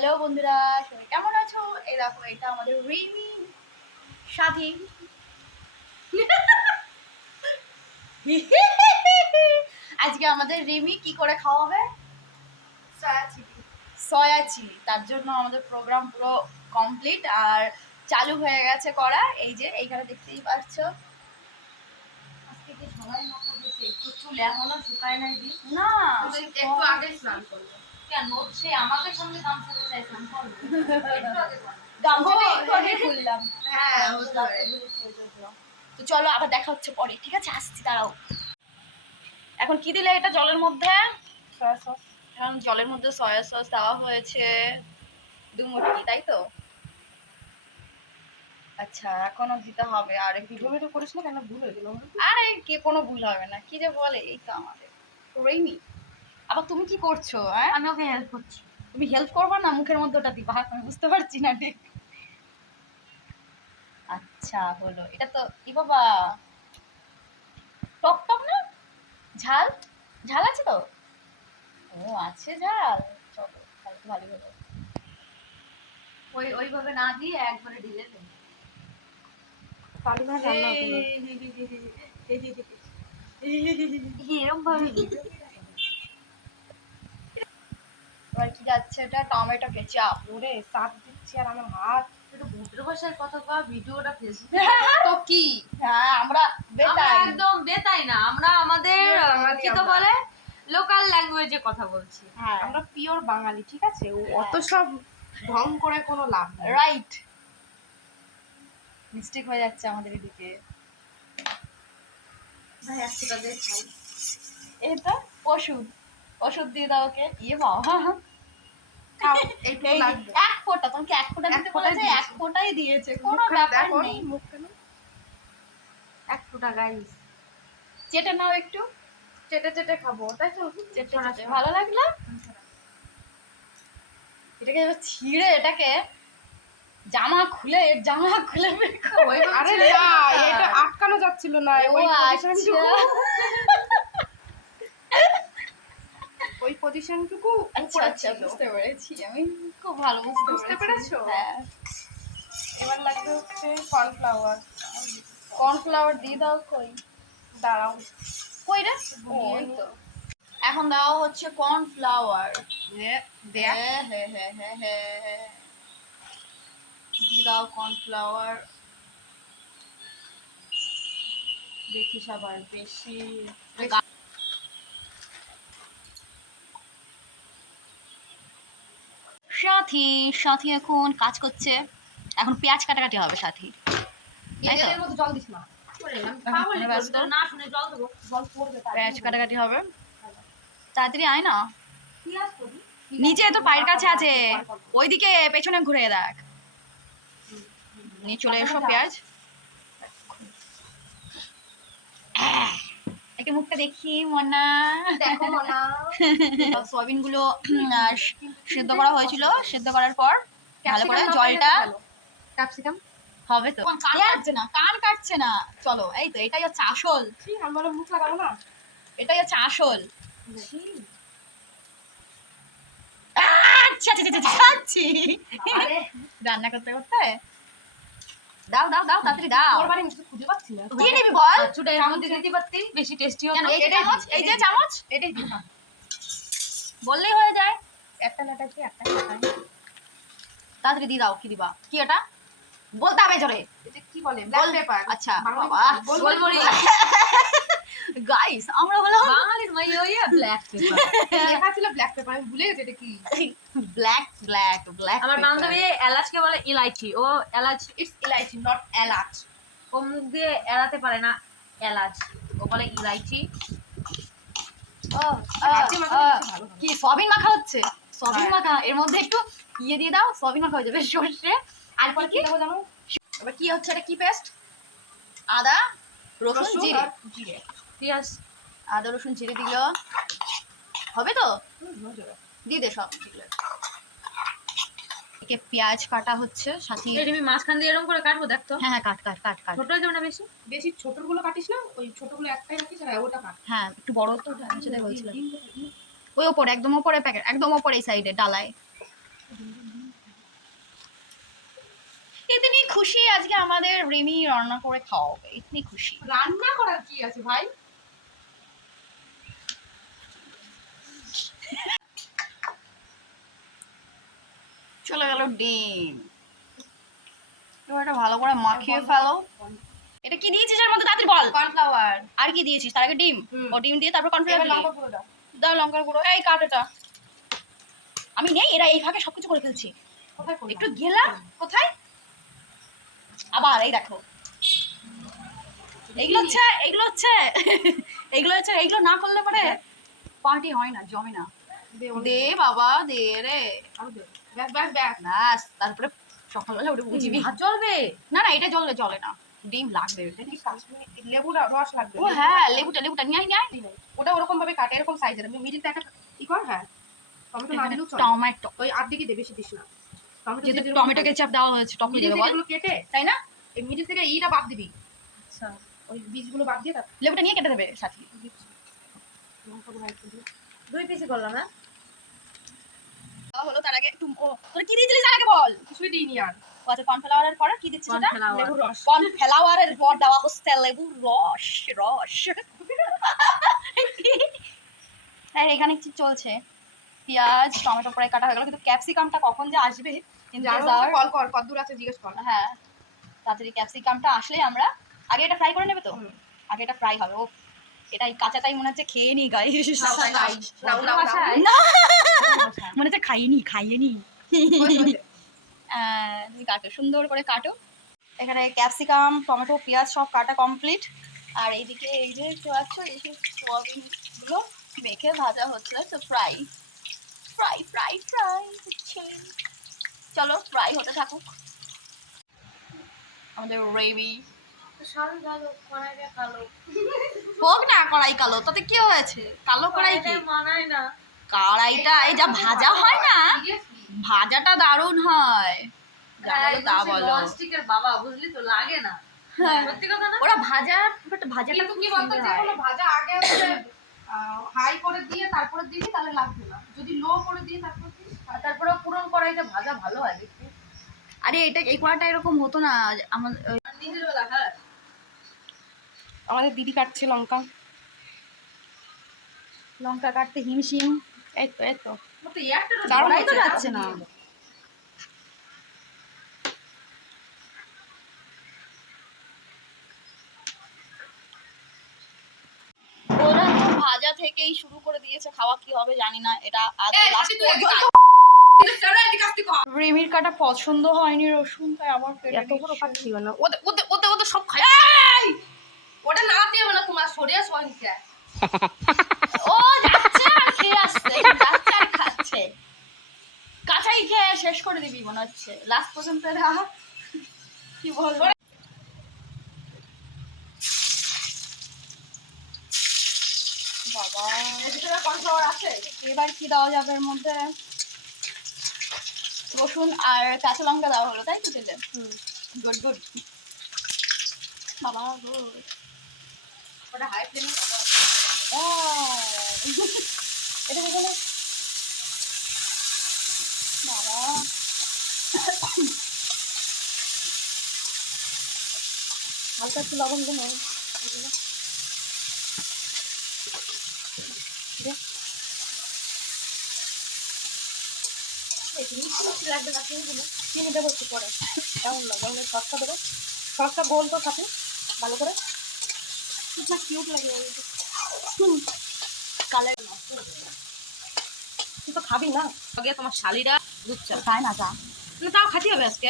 Hello বন্ধুরা সবাই কেমন আছো? এই দেখো এটা আমাদের রিমি সাথী। আজকে আমাদের রিমি কি করে খাওয়াবে সয়া চিলি। তার জন্য আমাদের প্রোগ্রাম পুরো কমপ্লিট আর চালু হয়ে গেছে করা। এই যে এইখানে দেখতেই পাচ্ছ। আজকে কি সবাই দিয়েছে একটু চুল এখনও শুকায় নাই দি না একটু আগে স্নান করল কেন? সে আমাকে সঙ্গে আগে খুললাম। হ্যাঁ তো চলো আবার দেখা হচ্ছে পরে ঠিক আছে? আসছি দাঁড়াও। এখন কি দিলে এটা জলের মধ্যে? এখন জলের মধ্যে সয়া সস দেওয়া হয়েছে দু মুটকি তাই তো? আচ্ছা এখনও দিতে হবে। আর একটু ভিডিও করিস না কেন? ভুল হয়ে গেল। আরে কে কোনো ভুল হবে না। কি যে বলে এই তো আমাদের। রেমি আবার তুমি কি করছ হ্যাঁ আমি ওকে হেল্প করছি তুমি হেল্প করবে না মুখের মধ্যে ওটা দিবা আমি বুঝতে পারছি না ঠিক আচ্ছা হলো এটা তো ই বাবা টক টক না ঝাল ঝাল আছে তো ও আছে ঝাল চলো তাহলে তো ভালোই হলো ওই ওইভাবে না দিয়ে একবারে ঢিলে দে এরকম ভাবে এবার কি যাচ্ছে এটা টমেটো কেচাপ ওরে সাপ দিচ্ছি আর আমার হাত। একটু ভদ্র ভাষায় কথা কওয়া ভিডিওটা ফেসবুক তো কি? হ্যাঁ আমরা আমরা একদম বেতাই না আমরা আমাদের কি তো বলে? লোকাল ল্যাঙ্গুয়েজে কথা বলছি। হ্যাঁ আমরা পিওর বাঙালি ঠিক আছে? অত সব ঢং করে কোনো লাভ রাইট মিস্টেক হয়ে যাচ্ছে আমাদের এদিকে। ভাই একশো টাকা খাই। এটা ওষুধ। ওষুধ দিয়ে দাও ওকে। ইয়ে বাবা খাও, এইটুকু এই লাগবে। এক ফোঁটা তোমাকে এক ফোঁটা দিতে বলেছে এক ফোঁটাই দিয়েছে কোনো ব্যাপার দেখো, নেই। মুখখানা। এক ফোঁটা গাইস চেটে নাও একটু। চেটে চেটে খাব তাই তো? চেটে চেটে ভালো লাগল? এটাকে ছিঁড়ে এটাকে জামা খুলে জামা খুলে বের আরে না এটা আটকানো যাচ্ছিল না ওই আচ্ছা পজিশনটুকু আচ্ছা আচ্ছা বুঝতে পেরেছি। আমি খুব ভালো বুঝতে বুঝতে পেরেছ? হ্যাঁ। এবার লাগবে হচ্ছে কর্নফ্লাওয়ার কর্নফ্লাওয়ার দিয়ে দাও কই? দাঁড়াও। কই রে? এখন দেওয়া হচ্ছে কর্নফ্লাওয়ার হ্যাঁ হ্যাঁ হ্যাঁ হ্যাঁ হ্যাঁ। দিয়ে দাও কর্নফ্লাওয়ার দেখিস আবার বেশি সাথী সাথী এখন কাজ করছে। এখন পেঁয়াজ কাটাকাটি হবে সাথী। পেঁয়াজ কাটাকাটি হবে। তাড়াতাড়ি আয় না। নিচে তো পায়ের কাছে আছে। ওইদিকে পেছনে ঘুরে দেখ। নিয়ে চলে এসো পেঁয়াজ আহ, একে মুখটা দেখি মনা। দেখো না সয়াবিনগুলো সেদ্ধ করা হয়েছিল। সেদ্ধ করার পর ভালো করে জলটা ক্যাপসিকাম? হবে তো। কান কাটছে না? কান কাটছে না। চলো এই তো এটাই হচ্ছে আসল। কি আমি বলে মুখ লাগাবো না? এটাই হচ্ছে আসল। আচ্ছা আচ্ছা আচ্ছা আচ্ছা রান্না করতে করতে দাও দাও দাও তাড়াতাড়ি দাও। ওর বাড়ি মুখে খুঁজে পাচ্ছি না। কি নিবি বল। চুটা এর মধ্যে দিতে পারতি? বেশি টেস্টি হবে। এই যে চামচ এই যে চামচ। এটাই দিই বললেই হয়ে যায়। একটা লাটাকে একটা তাড়াতাড়ি দিয়ে দাও কি দিবা? কি এটা? বলতে হবে জোরে। এটা কি বলে? ব্ল্যাক পেপার আচ্ছা বাংলা বাবা। গোলমরিচ। গাইস আমরা বললাম বাঙালির মাই ওই ব্ল্যাক পেপার লেখা ছিল ব্ল্যাক পেপার আমি ভুলে গেছি এটা কি। ব্ল্যাক ব্ল্যাক ব্ল্যাক আমার বান্ধবী এলাচকে বলে ইলাইচি ও এলাচ ইটস ইলাইচি নট এলাচ। ও মুখ দিয়ে এড়াতে পারে না এলাচ ও বলে ইলাইচি। হয়। কি সয়াবিন মাখা হচ্ছে? সয়াবিন হ্যাঁ। মাখা এর মধ্যে একটু ইয়ে দিয়ে দাও সয়াবিন মাখা হয়ে যাবে সর্ষে। আর তারপরে কি কি দেবো জানো? এবার কি হচ্ছে এটা কি পেস্ট আদা রসুন জিরে। জিরে। পেঁয়াজ। আদা রসুন জিরে দিল। হবে তো। দিয়ে দে সব। একে পেঁয়াজ কাটা হচ্ছে সাথে তুমি মাঝখান দিয়ে এরকম করে কাটবো দেখ তো। হ্যাঁ হ্যাঁ কাট কাট কাট কাট। ছোট যাবে বেশি? বেশি ছোটগুলো কাটিস না ওই ছোটগুলো একটাই রাখিস আর ওটা কাট। হ্যাঁ একটু বড় তো সেটাই বলছিলাম। ওই ওপরে একদম ওপরে প্যাকেট একদম ওপরে এই সাইডে ডালায়। খুশি আজকে আমাদের রিমি রান্না করে খাওয়াবে ইতনি খুশি। রান্না করার কি আছে ভাই? চলে গেল ডিম। এবার এটা ভালো করে মাখিয়ে ফেলো। এটা কি দিয়েছিস এর মধ্যে? বল। কর্নফ্লাওয়ার। আর কি দিয়েছিস? তার আগে ডিম। ও ডিম দিয়ে তারপর কর্নফ্লাওয়ার লঙ্কা গুঁড়ো দাও। দাও লঙ্কার গুঁড়ো। এই কাট এটা। আমি নেই এরা এই ফাঁকে সবকিছু করে ফেলছি। কোথায় একটু গেলাম। কোথায়? আবার এই দেখো। হচ্ছে হচ্ছে হচ্ছে না করলে পরে পার্টি হয় না জমে না। দে, বাবা দে রে। ব্যাস তারপরে সকালবেলা বুঝবি। ভাত জ্বলবে? না না এটা জ্বললে চলে না। ডিম লাগবে। এটা এই কাশ্মীরি লেবু রস লাগবে। ও হ্যাঁ লেবুটা লেবুটা নিয়ে নিয়ে ওটা ওরকম ভাবে কাটে এরকম সাইজের আমি মিডিলটা একটা ই কর হ্যাঁ। টমেটো না দিলেও চলে। টমেটো। ওই আর্ধেকে দে বেশি দিস না। যেহেতু টমেটো। কেচাপ দেওয়া হয়েছে টক মিডিল দিয়ে থেকে এগুলো কেটে তাই না? এই মিডিল থেকে ইটা বাদ দিবি। আচ্ছা। ওই বীজগুলো বাদ দিয়ে লেবুটা নিয়ে কেটে দেবে সাথে। দুই পিসি করলাম হ্যাঁ? হলো তার আগে একটু ও কি দিয়েছিলিস তার আগে বল? কিছুই দিইনি আর। আচ্ছা কর্নফ্লাওয়ারের পরে কি দিচ্ছিস এটা লেবুর রস। কর্নফ্লাওয়ারের পর দেওয়া হচ্ছে লেবুর রস রস। হ্যাঁ এখানে কি চলছে? পেঁয়াজ টমেটো পরে কাটা হয়ে গেল কিন্তু ক্যাপসিকামটা কখন যে আসবে ইন্তজার কল কর কদ্দূর আছে জিজ্ঞেস কর। হ্যাঁ তাড়াতাড়ি ক্যাপসিকামটা আসলে আমরা আগে এটা ফ্রাই করে নেবে তো? আগে এটা ফ্রাই হবে। ও এটা কাঁচাটাই মনে হচ্ছে খেয়ে নি গাই নাও। না। মনে হচ্ছে খাইয়ে খাইয়ে নি হয়েছে, হয়েছে। আহ, তুমি কাটো সুন্দর করে কাটো। এখানে ক্যাপসিকাম টমেটো পেঁয়াজ সব কাটা কমপ্লিট আর এইদিকে এই যে পাচ্ছ এই যে সোয়াবিনগুলো মেখে ভাজা হচ্ছে তো ফ্রাই ফ্রাই ফ্রাই ফ্রাই হচ্ছে। চলো ফ্রাই হতে থাকুক। আমাদের রেবি হোক না কড়াই কালো। তাতে কি হয়েছে? কালো কড়াই কি? মানায় না। কড়াইটা এই যা ভাজা হয় না ভাজাটা দারুণ হয়। তা বলো। বাবা বুঝলি তো লাগে না। হ্যাঁ। ওরা ভাজা বাট ভাজাটা বলতো যে কোনো ভাজা আগে হাই করে দিয়ে তারপরে দিবি তাহলে লাগবে না। যদি লো করে দিয়ে তারপর আর তারপরে পুরন কড়াইতে ভাজা ভালো হয় দেখতে। আরে এটা এই কড়াটা এরকম হতো না বেলা হ্যাঁ। আমাদের দিদি কাটছে লঙ্কা। লঙ্কা কাটতে হিমশিম। এই তো এই তো। দারুণ তো যাচ্ছে না। তো ভাজা থেকেই শুরু করে দিয়েছে খাওয়া কি হবে জানি না এটা রিমির কাটা পছন্দ হয়নি রসুন তাই কেটে এত বড়। না। ওদের ওদের ওদের ওদের সব খাই ওটা নাড়াতে হবে না তোমার সহিংসা ও যাচ্ছে আর খেয়ে আসছে যাচ্ছে আর খাচ্ছে। কাঁচাই খেয়ে শেষ করে দিবি মনে হচ্ছে। লাস্ট পর্যন্ত কি বলব? বাবা। কর্নফ্লাওয়ার আছে। এবার কি দেওয়া যাবে এর মধ্যে? রসুন আর কাঁচা লঙ্কা দেওয়া হলো তাই তো তেলে গুড গুড বাবা গুড ওটা হাই ফ্লেমে এটা কি হলো বাবা। হালকা একটু লবণ দেবো চিনি দেবো। একটু পরে। কেমন লাগে? আমি সসটা দেবো। সসটা গোল তো সাথে ভালো করে। না কিউট লাগে কালার তুই তো খাবি না? আগে তোমার শালিরা দুধ চা খায় না চা না তাও খাতি হবে আজকে।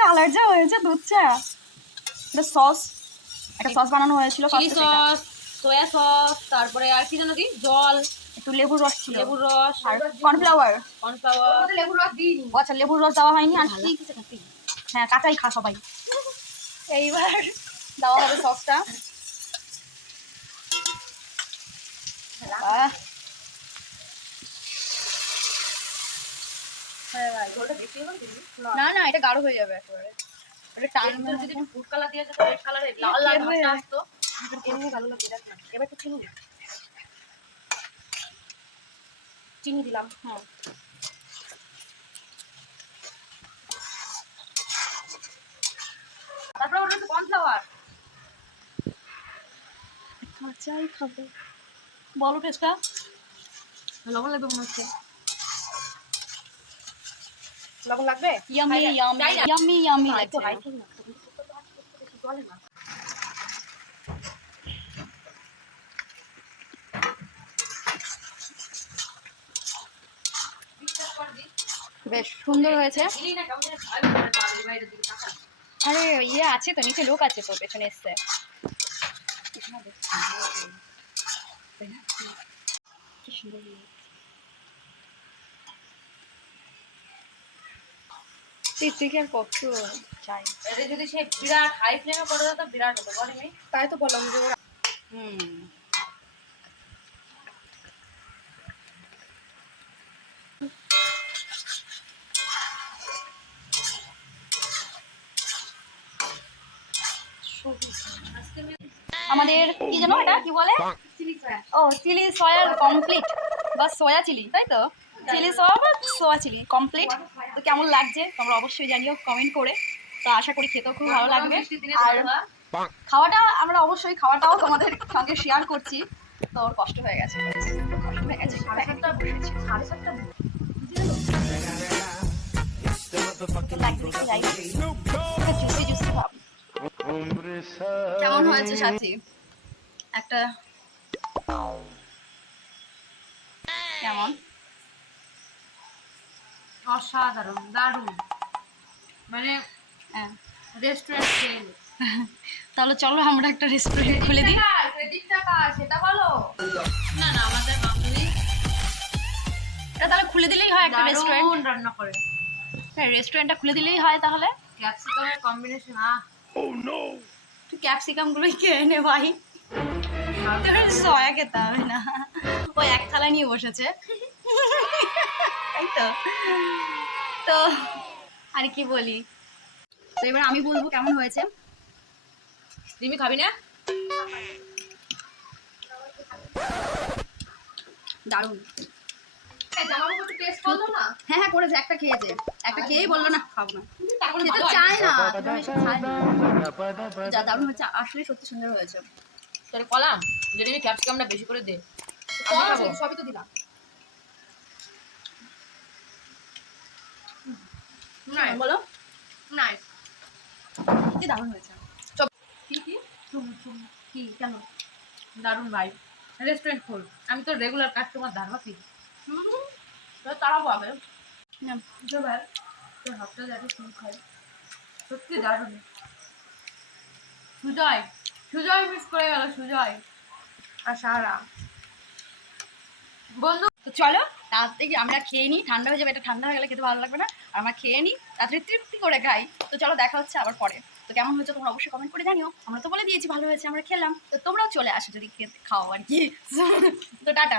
কালার যা হয়েছে দুধ চা। এটা সস একটা সস বানানো হয়েছিল চিলি। সস সয়া সস তারপরে আর কি জানো জল। একটু লেবুর রস ছিল। লেবুর রস। আর কর্নফ্লাওয়ার। কর্নফ্লাওয়ার। লেবুর রস দিইনি। আচ্ছা লেবুর রস দেওয়া হয়নি? আর কি হ্যাঁ কাঁচাই খা সবাই। এইবার দেওয়া হবে সসটা। ওটা দিবি না। না এটা গাঢ় হয়ে যাবে একেবারে। এটা টান যদি ফুড কালার দিয়ে লাল লাল আসতো। এবার একটু চিনি চিনি দিলাম হ্যাঁ বলো লবণ লাগবে লাগবে দিকে তাকা। আরে ইয়ে আছে তো নিচে লোক আছে তো পেছনে এসছে। কি আর কত চাই যদি সে বিরাট হাই ফ্লেমে করে তো বিরাট হতো তাই তো বললাম যে ওরা হুম। আমাদের কি জানো এটা? কি বলে? Chilli soya. ও চিলি সয়ার কমপ্লিট বা সয়া চিলি তাই তো? চিলি সয়া বা সোয়া চিলি কমপ্লিট তো কেমন লাগছে? তোমরা অবশ্যই জানিও কমেন্ট করে। তো আশা করি খেতেও খুব ভালো লাগবে। আর খাওয়াটা আমরা অবশ্যই খাওয়াটাও তোমাদের সঙ্গে শেয়ার করছি। তো কষ্ট হয়ে গেছে। কষ্ট হয়ে সাড়ে সাতটা কেমন হয়েছে সাথী? একটা কেমন? অসাধারণ দারুণ। মানে হ্যাঁ। রেস্টুরেন্ট তাহলে চলো আমরা একটা রেস্টুরেন্ট খুলে দিই। ক্রেডিটটা কার? সেটা বলো। না না আমাদের বান্ধবী। এটা তাহলে খুলে দিলেই হয় একটা রেস্টুরেন্ট রান্না করে। হ্যাঁ রেস্টুরেন্টটা খুলে দিলেই হয় তাহলে। ক্যাপসিকামের কম্বিনেশন আহ। তুই ক্যাপসিকাম গুলোই খেয়ে নে ভাই। সয়া খেতে হবে না? ও এক থালা নিয়ে বসেছে। তাই তো তো আর কি বলি? তো এবার আমি বলব কেমন হয়েছে। খাবি না? দারুণ। হ্যাঁ হ্যাঁ করেছে একটা খেয়েছে। একটা খেয়েই বলল না খাব না। খেতে চায় না। যা দারুণ হয়েছে আসলে সত্যি সুন্দর হয়েছে। তোর কলাম যদি আমি ক্যাপসিকামটা বেশি করে দে সবই তো দিলাম। নাই বলো। নাই কি দারুণ হয়েছে। কি কি? শুন কি কেন? দারুণ ভাই রেস্টুরেন্ট খোল। আমি তো রেগুলার কাস্টমার ধারবা কি তারা পাবে না, ভাই তোর হাতটা যাতে খাই সত্যি দারুণ। সুজয় সুজয় মিস করে গেল, সুজয়। আর সারা বন্ধু, তো চলো, তাড়াতাড়ি আমরা খেয়ে নিই। ঠান্ডা হয়ে যাবে, এটা ঠান্ডা হয়ে গেলে খেতে ভালো লাগবে না। আর আমরা খেয়ে নিই, তাড়াতাড়ি তৃপ্তি করে খাই। তো চলো, দেখা হচ্ছে আবার পরে। তো কেমন হয়েছে তোমরা অবশ্যই কমেন্ট করে জানিও। আমরা তো বলে দিয়েছি, ভালো হয়েছে, আমরা খেলাম। তো তোমরাও চলে আসো যদি খাও আর কি। তো টাটা।